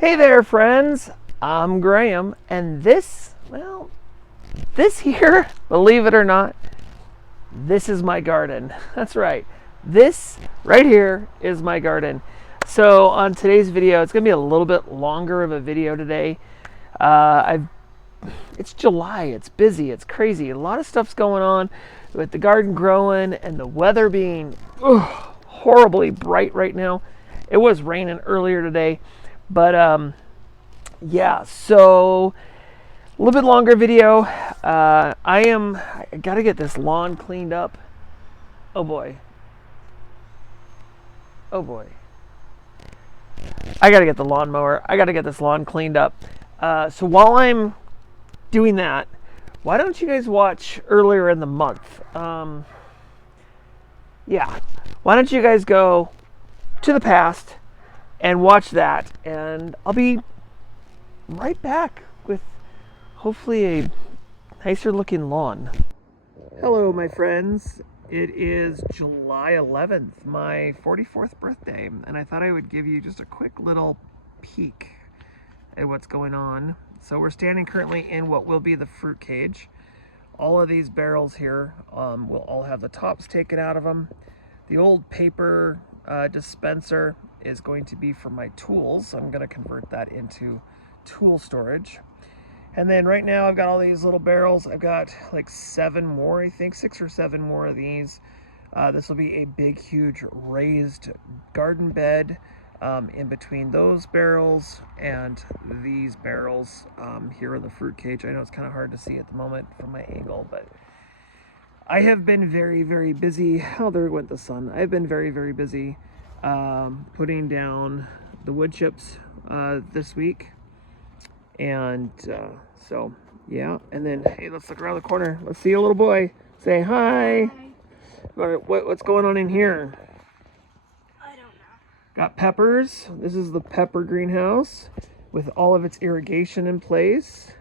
Hey there, friends. I'm Graham, and this here, believe it or not, this is my garden. That's right. This right here is my garden. So on today's video, it's going to be a little bit longer of a video today. It's July. It's busy. It's crazy. A lot of stuff's going on with the garden growing and the weather being horribly bright right now. It was raining earlier today, but yeah. So a little bit longer video. I gotta get this lawn cleaned up. Oh boy. Oh boy. I gotta get the lawnmower. I gotta get this lawn cleaned up. So while I'm doing that, why don't you guys watch earlier in the month? Yeah. Why don't you guys go to the past and watch that? And I'll be right back with hopefully a nicer looking lawn. Hello, my friends. It is July 11th, my 44th birthday, and I thought I would give you just a quick little peek at what's going on. So we're standing currently in what will be the fruit cage. All of these barrels here will all have the tops taken out of them. The old paper dispenser is going to be for my tools. I'm going to convert that into tool storage. And then right now I've got all these little barrels. I've got like 7 more, I think, 6 or 7 more of these. This will be a big, huge raised garden bed in between those barrels and these barrels here in the fruit cage. I know it's kind of hard to see at the moment from my angle, but I have been very, very busy. Oh, there went the sun. I've been very, very busy putting down the wood chips this week. And so, yeah. And then, hey, let's look around the corner. Let's see a little boy. Say hi. Hi. All right, what's going on in here? I don't know. Got peppers. This is the pepper greenhouse with all of its irrigation in place.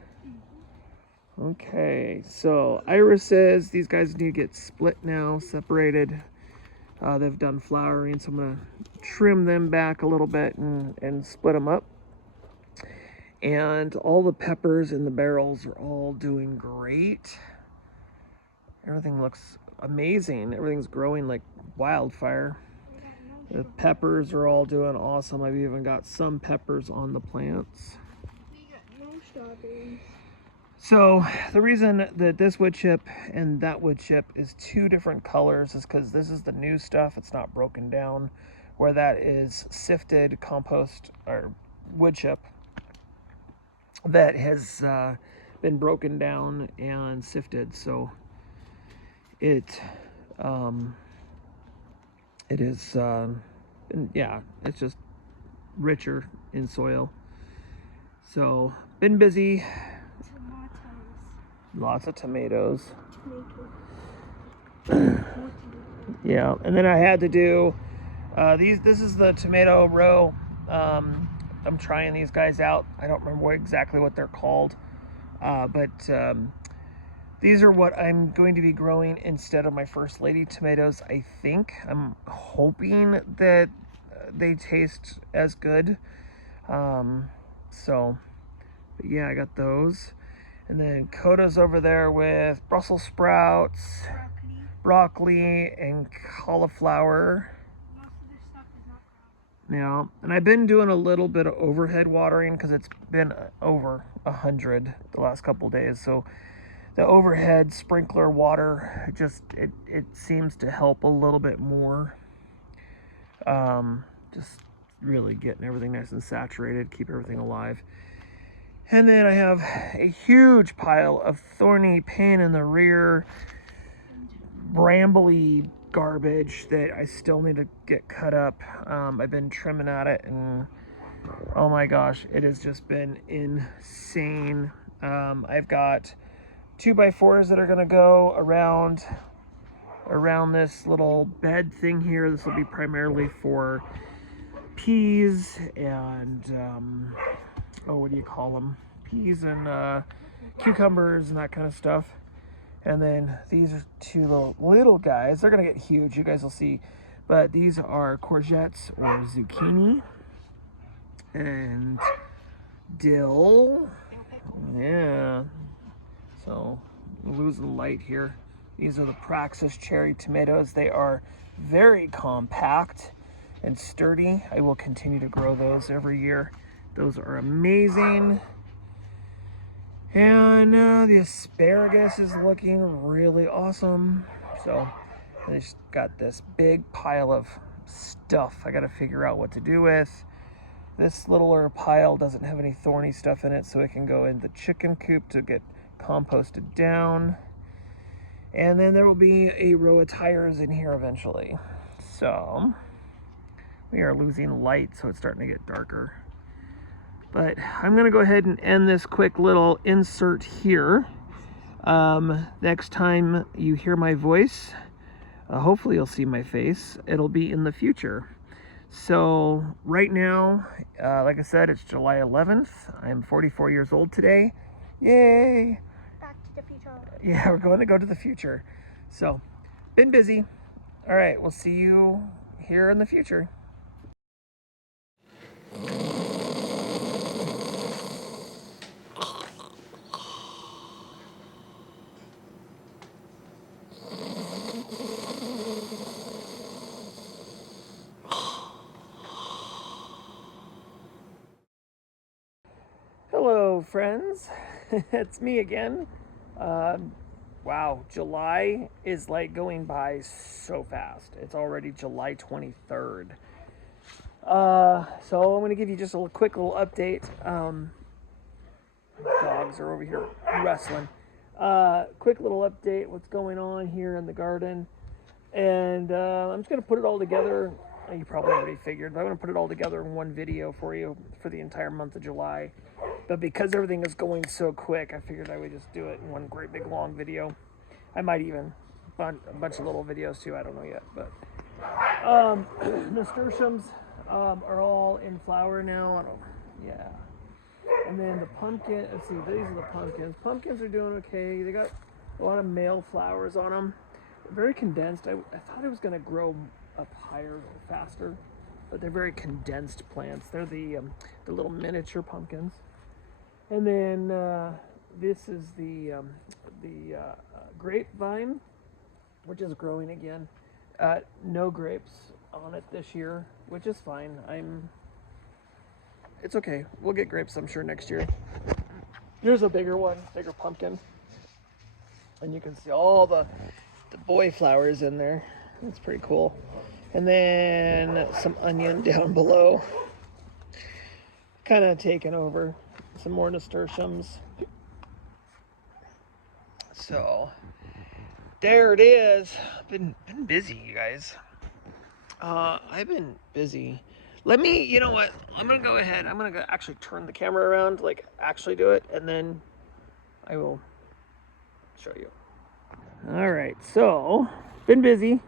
Okay, so irises, these guys need to get split now, separated. They've done flowering, so I'm going to trim them back a little bit and split them up. And all the peppers in the barrels are all doing great. Everything looks amazing. Everything's growing like wildfire. The peppers are all doing awesome. I've even got some peppers on the plants. We got no strawberries. So the reason that this wood chip and that wood chip is 2 different colors is because this is the new stuff. It's not broken down, where that is sifted compost or wood chip that has been broken down and sifted. So it is yeah, it's just richer in soil. So been busy. Lots of tomatoes. Yeah, and then I had to do this is the tomato row. I'm trying these guys out. I don't remember exactly what they're called, but these are what I'm going to be growing instead of my First Lady tomatoes. I think I'm hoping that they taste as good. So, but yeah, I got those. And then Coda's over there with Brussels sprouts, broccoli, and cauliflower. Most of this stuff is not grown. Yeah, and I've been doing a little bit of overhead watering because it's been over 100 the last couple days. So the overhead sprinkler water just it seems to help a little bit more. Just really getting everything nice and saturated, keep everything alive. And then I have a huge pile of thorny pain in the rear, brambly garbage that I still need to get cut up. I've been trimming at it, and oh my gosh, it has just been insane. I've got 2x4s that are gonna go around this little bed thing here. This will be primarily for peas and what do you call them? Peas and cucumbers and that kind of stuff. And then these are 2 little guys. They're gonna get huge. You guys will see. But these are courgettes or zucchini. And dill. Yeah. So losing light here. These are the Praxis cherry tomatoes. They are very compact and sturdy. I will continue to grow those every year. Those are amazing. And the asparagus is looking really awesome. So I just got this big pile of stuff I got to figure out what to do with. This littler pile doesn't have any thorny stuff in it, so it can go in the chicken coop to get composted down. And then there will be a row of tires in here eventually. So we are losing light, so it's starting to get darker. But I'm gonna go ahead and end this quick little insert here. Next time you hear my voice, hopefully you'll see my face. It'll be in the future. So right now, like I said, it's July 11th. I'm 44 years old today. Yay! Back to the future. Yeah, we're going to go to the future. So, been busy. All right, we'll see you here in the future. Hello, friends. It's me again. Wow, July is like going by so fast. It's already July 23rd. So I'm going to give you just a quick little update. Dogs are over here wrestling. Quick little update, what's going on here in the garden. And I'm just going to put it all together. You probably already figured, but I'm going to put it all together in one video for you for the entire month of July. But because everything is going so quick, I figured I would just do it in one great big long video. I might even a bunch of little videos too, I don't know yet. But nasturtiums are all in flower now. Yeah. And then the pumpkin, let's see, these are the pumpkins. Pumpkins are doing okay. They got a lot of male flowers on them. Very condensed. I thought it was going to grow up higher or faster, but they're very condensed plants. They're the little miniature pumpkins. And then this is the grapevine, which is growing again. No grapes on it this year, which is fine. It's okay. We'll get grapes, I'm sure, next year. Here's a bigger one, bigger pumpkin. And you can see all the boy flowers in there. That's pretty cool. And then some onion down below. Kind of taken over. Some more nasturtiums. So there it is. Been busy, you guys. I've been busy. Let me, you know what? I'm gonna go ahead. I'm gonna actually turn the camera around, like actually do it, and then I will show you. All right, so been busy.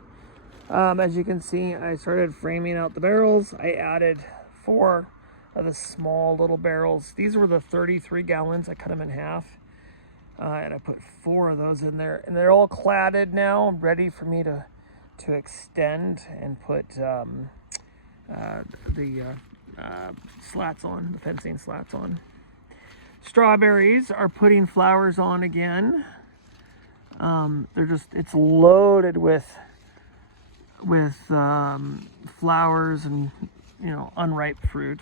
As you can see, I started framing out the barrels. I added 4 of the small little barrels. These were the 33 gallons. I cut them in half, and I put 4 of those in there, and they're all cladded now, ready for me to extend and put the slats on, the fencing slats on. Strawberries are putting flowers on again. They're just, it's loaded with flowers and, you know, unripe fruit.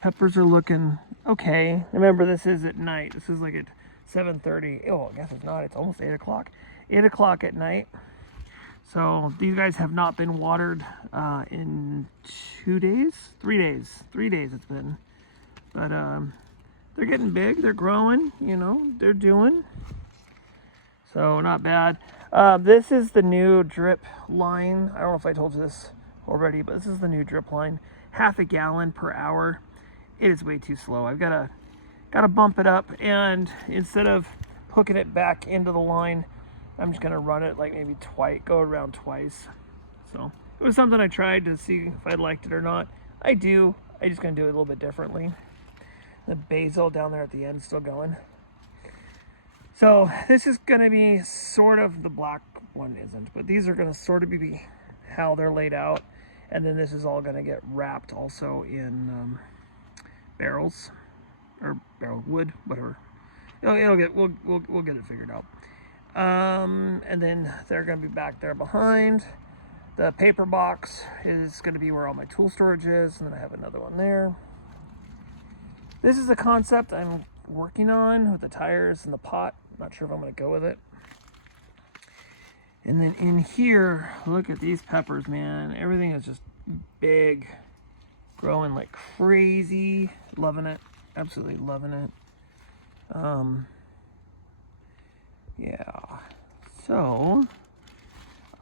Peppers are looking okay. Remember, this is at night. This is like at 7:30. Oh, I guess it's not. It's almost 8 o'clock. 8 o'clock at night. So these guys have not been watered in 2 days, 3 days. 3 days it's been. But they're getting big. They're growing. You know, they're doing. So not bad. This is the new drip line. I don't know if I told you this already, but this is the new drip line. Half a gallon per hour. It is way too slow. I've got to bump it up, and instead of hooking it back into the line, I'm just gonna run it like maybe twice, go around twice. So it was something I tried to see if I liked it or not. I do. I'm just gonna do it a little bit differently. The basil down there at the end is still going. So this is gonna be sort of, the black one isn't, but these are gonna sort of be how they're laid out. And then this is all gonna get wrapped also in barrels. or barrel wood, whatever. It'll get we'll get it figured out. And then they're gonna be back there behind. The paper box is gonna be where all my tool storage is, and then I have another one there. This is the concept I'm working on with the tires and the pot. Not sure if I'm gonna go with it. And then in here, look at these peppers, man. Everything is just big, growing like crazy. Loving it, absolutely loving it. Yeah, so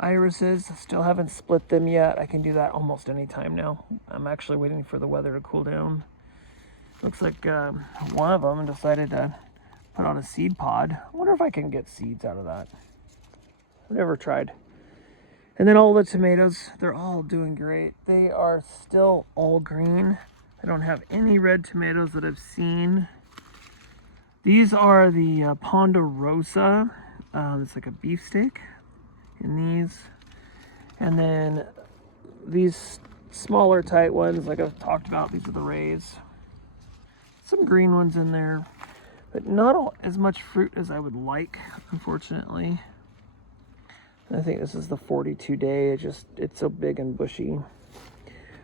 irises, still haven't split them yet. I can do that almost any time now. I'm actually waiting for the weather to cool down. Looks like one of them decided to put on a seed pod. I wonder if I can get seeds out of that. I've never tried. And then all the tomatoes, they're all doing great. They are still all green. I don't have any red tomatoes that I've seen. These are the Ponderosa. It's like a beefsteak in these. And then these smaller tight ones, like I've talked about, these are the Rays. Some green ones in there, but not as much fruit as I would like, unfortunately. I think this is the 42 day. It's so big and bushy.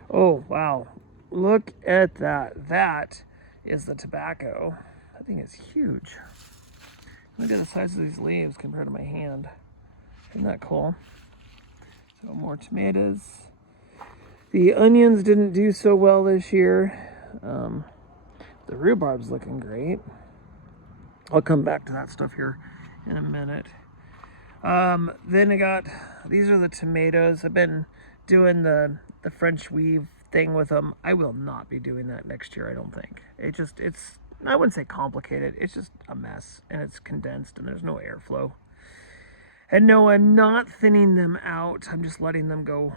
Oh, wow. Look at that. That is the tobacco. That thing is huge. Look at the size of these leaves compared to my hand. Isn't that cool? So more tomatoes. The onions didn't do so well this year. The rhubarb's looking great. I'll come back to that stuff here in a minute. Then I got, these are the tomatoes. I've been doing the French weave thing with them. I will not be doing that next year, I don't think. It's, I wouldn't say complicated. It's just a mess, and it's condensed, and there's no airflow. And no, I'm not thinning them out. I'm just letting them go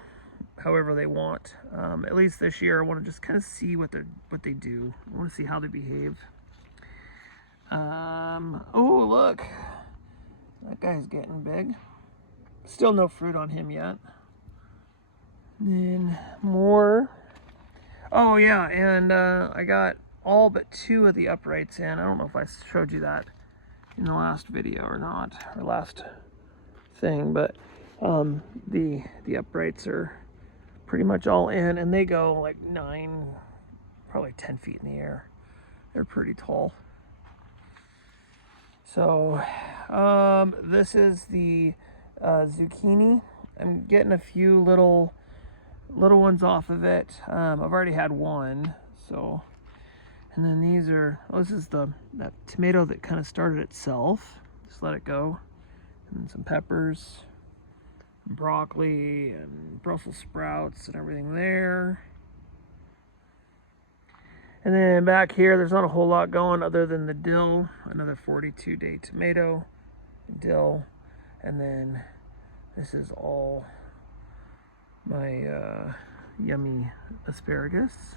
however they want. At least this year, I want to just kind of see what they do. I want to see how they behave. Oh, look. That guy's getting big. Still no fruit on him yet. And then more. Oh, yeah, and I got all but 2 of the uprights in. I don't know if I showed you that in the last video or not, or last thing, but the uprights are pretty much all in, and they go like 9, probably 10 feet in the air. They're pretty tall. So this is the zucchini. I'm getting a few little ones off of it. I've already had one, so. And then these are, oh, this is that tomato that kind of started itself. Just let it go. And then some peppers, broccoli, and Brussels sprouts and everything there. And then back here, there's not a whole lot going other than the dill, another 42-day tomato, dill, and then this is all my yummy asparagus.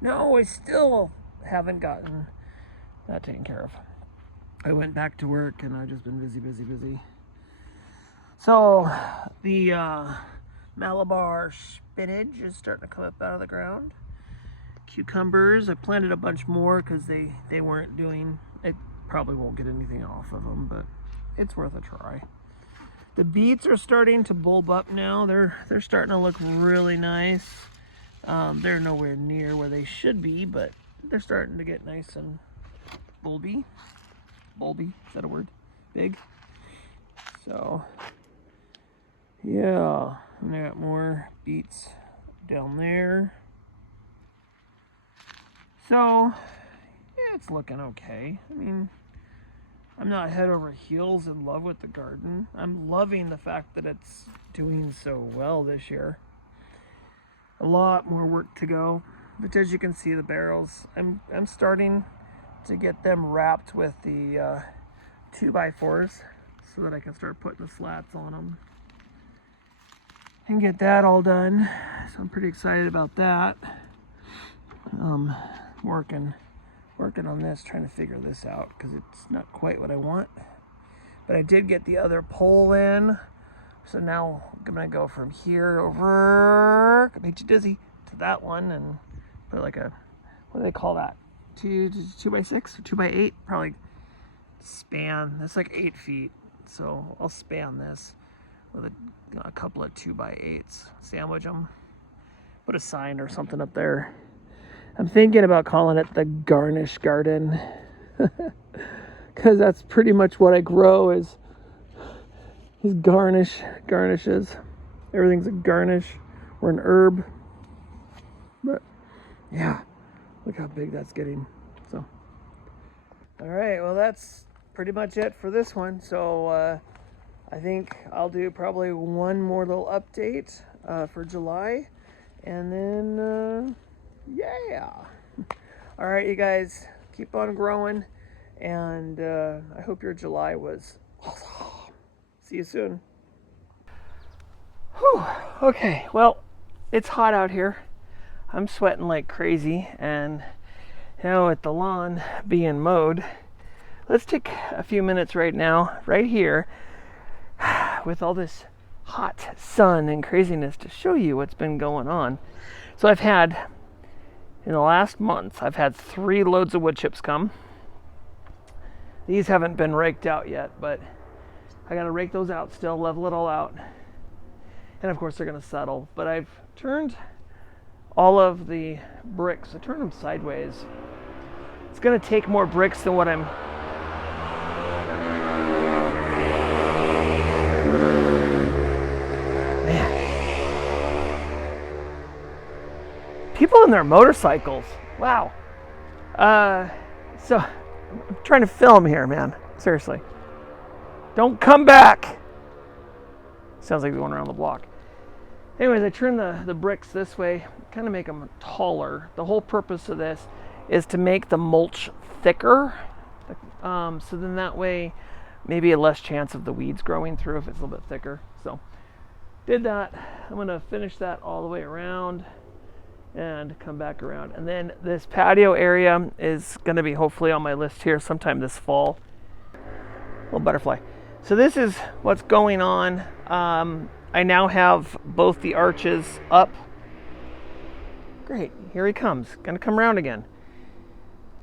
No, I still haven't gotten that taken care of. I went back to work and I've just been busy. So the Malabar spinach is starting to come up out of the ground. Cucumbers, I planted a bunch more because they weren't doing, it probably won't get anything off of them, but it's worth a try. The beets are starting to bulb up now. They're starting to look really nice. They're nowhere near where they should be, but they're starting to get nice and bulby. Bulby, is that a word? Big. So, yeah, and I got more beets down there. So, yeah, it's looking okay. I mean, I'm not head over heels in love with the garden. I'm loving the fact that it's doing so well this year. A lot more work to go, but as you can see, the barrels, I'm starting to get them wrapped with the 2x4s so that I can start putting the slats on them and get that all done. So I'm pretty excited about that. Working on this, trying to figure this out because it's not quite what I want. But I did get the other pole in, so now I'm gonna go from here over, I made you dizzy, to that one and put like a, what do they call that? 2 by 6 or 2 by 8, probably span. That's like 8 feet, so I'll span this with a couple of 2 by 8s. Sandwich them. Put a sign or something up there. I'm thinking about calling it the garnish garden, because that's pretty much what I grow is garnishes. Everything's a garnish or an herb. But yeah, look how big that's getting. So, all right, well, that's pretty much it for this one. So I think I'll do probably one more little update for July, and then yeah. All right, you guys, keep on growing, and I hope your July was awesome. See you soon. Whew. Okay, well, it's hot out here. I'm sweating like crazy, and with the lawn being mowed, let's take a few minutes right now, right here, with all this hot sun and craziness, to show you what's been going on. So I've had, in the last month, I've had 3 loads of wood chips come. These haven't been raked out yet, but I gotta rake those out still, level it all out. And of course they're gonna settle. But I've turned all of the bricks, I turned them sideways. It's gonna take more bricks than what I'm... Man. People in their motorcycles. Wow. So, I'm trying to film here, man. Seriously. Don't come back. Sounds like the one around the block. Anyways, I turn the bricks this way, kind of make them taller. The whole purpose of this is to make the mulch thicker. So then that way, maybe a less chance of the weeds growing through if it's a little bit thicker. So, did that. I'm going to finish that all the way around and come back around. And then this patio area is going to be hopefully on my list here sometime this fall. Little butterfly. So this is what's going on. I now have both the arches up. Great, here he comes. Gonna come around again.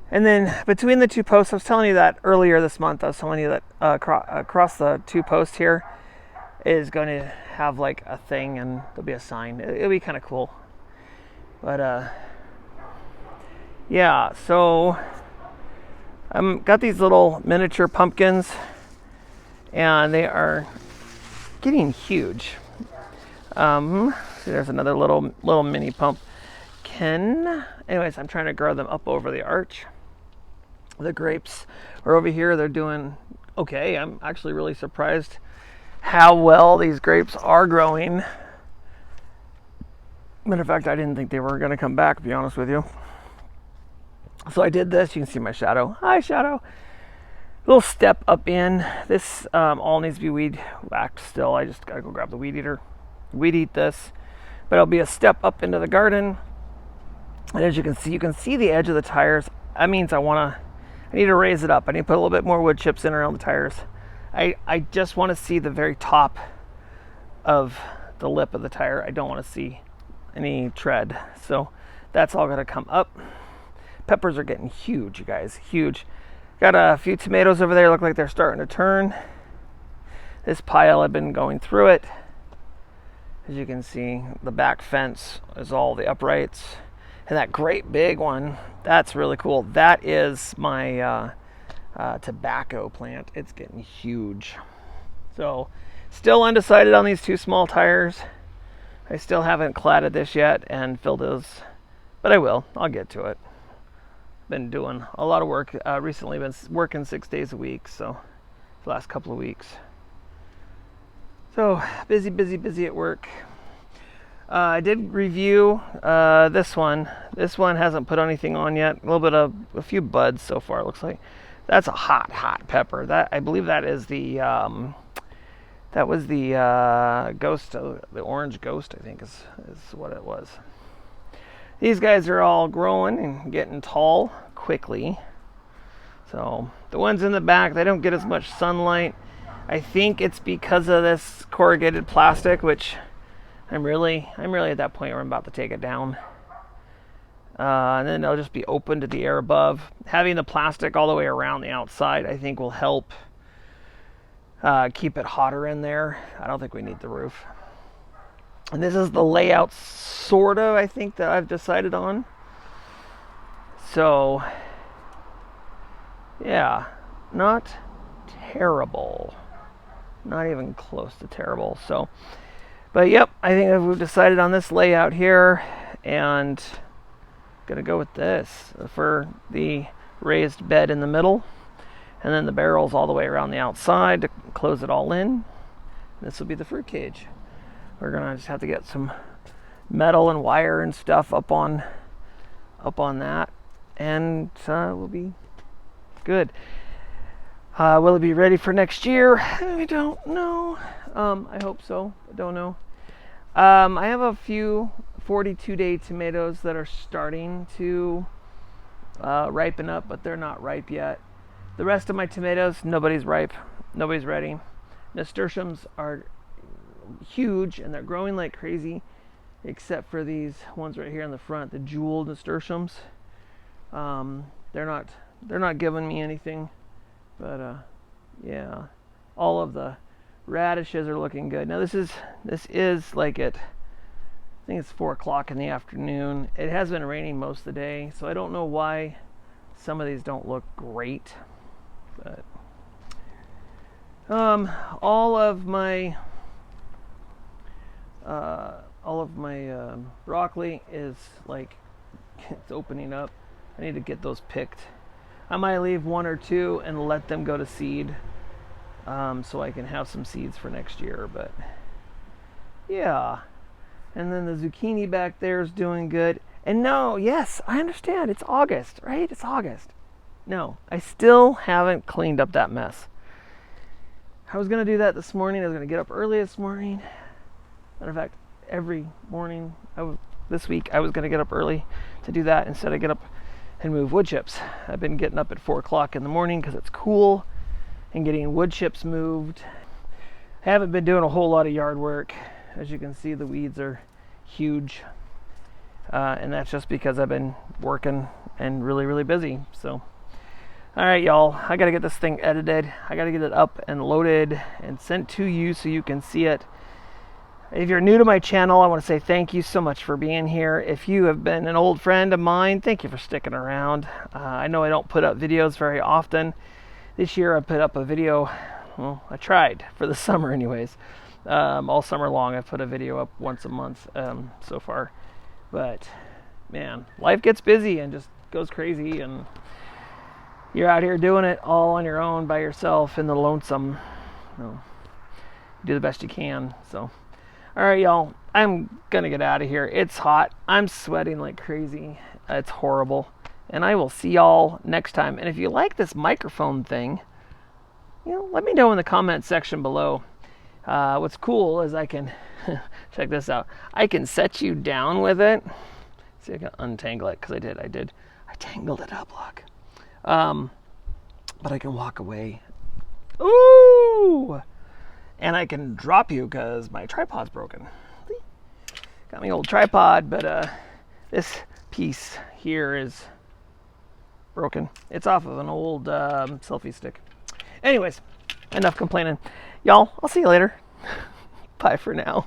And then between the 2 posts, I was telling you that earlier this month, I was telling you that across the 2 posts here is going to have like a thing, and there'll be a sign. It'll be kind of cool. But yeah, so I've got these little miniature pumpkins, and they are getting huge. See, there's another little mini pumpkin. Anyways, I'm trying to grow them up over the arch. The grapes are over here. They're doing okay. I'm actually really surprised how well these grapes are growing. Matter of fact, I didn't think they were going to come back, to be honest with you. So I did this. You can see my shadow. Hi, shadow. Little step up in. This all needs to be weed whacked still. I just got to go grab the weed eater. Weed eat this. But it'll be a step up into the garden. And as you can see the edge of the tires. That means I need to raise it up. I need to put a little bit more wood chips in around the tires. I just want to see the very top of the lip of the tire. I don't want to see any tread. So that's all going to come up. Peppers are getting huge, you guys. Huge. Got a few tomatoes over there. Look like they're starting to turn. This pile, I've been going through it. As you can see, the back fence is all the uprights. And that great big one, that's really cool. That is my tobacco plant. It's getting huge. So, still undecided on these 2 small tires. I still haven't cladded this yet and filled those, but I will. I'll get to it. Been doing a lot of work recently. Been working 6 days a week, so the last couple of weeks. So busy at work. I did review this one. This one hasn't put anything on yet. A little bit of a few buds so far. It looks like that's a hot pepper. That I believe that is the that was the ghost, the orange ghost. I think is what it was. These guys are all growing and getting tall quickly. So the ones in the back, they don't get as much sunlight. I think it's because of this corrugated plastic, which I'm really at that point where I'm about to take it down. And then they'll just be open to the air above. Having the plastic all the way around the outside, I think, will help keep it hotter in there. I don't think we need the roof. And this is the layout, sort of, I think, that I've decided on. So, yeah, not terrible. Not even close to terrible. So, but yep, I think we've decided on this layout here, and gonna go with this for the raised bed in the middle, and then the barrels all the way around the outside to close it all in. This will be the fruit cage. We're gonna just have to get some metal and wire and stuff up on that, and we'll be good. Will it be ready for next year? I don't know. I hope so. I don't know. I have a few 42-day tomatoes that are starting to ripen up, but they're not ripe yet. The rest of my tomatoes, nobody's ripe. Nobody's ready. Nasturtiums are huge, and they're growing like crazy, except for these ones right here in the front, the jeweled nasturtiums. They're not giving me anything, but yeah, all of the radishes are looking good. Now this is like I think it's 4 o'clock in the afternoon. It has been raining most of the day, so I don't know why some of these don't look great. But all of my broccoli is like, it's opening up. I need to get those picked. I might leave 1 or 2 and let them go to seed, so I can have some seeds for next year. But yeah, and then the zucchini back there is doing good. And no, yes, I understand. It's August, right? It's August. No, I still haven't cleaned up that mess. I was going to do that this morning. I was going to get up early this morning. Matter of fact, every morning this week I was going to get up early to do that. Instead, I get up and move wood chips. I've been getting up at 4 o'clock in the morning because it's cool and getting wood chips moved. I haven't been doing a whole lot of yard work. As you can see, the weeds are huge. And that's just because I've been working and really, really busy. So, all right, y'all, I got to get this thing edited. I got to get it up and loaded and sent to you so you can see it. If you're new to my channel, I want to say thank you so much for being here. If you have been an old friend of mine, thank you for sticking around. I know I don't put up videos very often. This year I put up a video, well, I tried for the summer anyways. All summer long I've put a video up once a month so far. But man, life gets busy and just goes crazy, and you're out here doing it all on your own by yourself in the lonesome. Do the best you can. So, all right, y'all, I'm gonna get out of here. It's hot. I'm sweating like crazy. It's horrible. And I will see y'all next time. And if you like this microphone thing, let me know in the comment section below. What's cool is I can check this out. I can set you down with it. See, I can untangle it because I did. I tangled it up. Look. But I can walk away. Ooh! And I can drop you because my tripod's broken. Got my old tripod, but this piece here is broken. It's off of an old selfie stick. Anyways, enough complaining. Y'all, I'll see you later. Bye for now.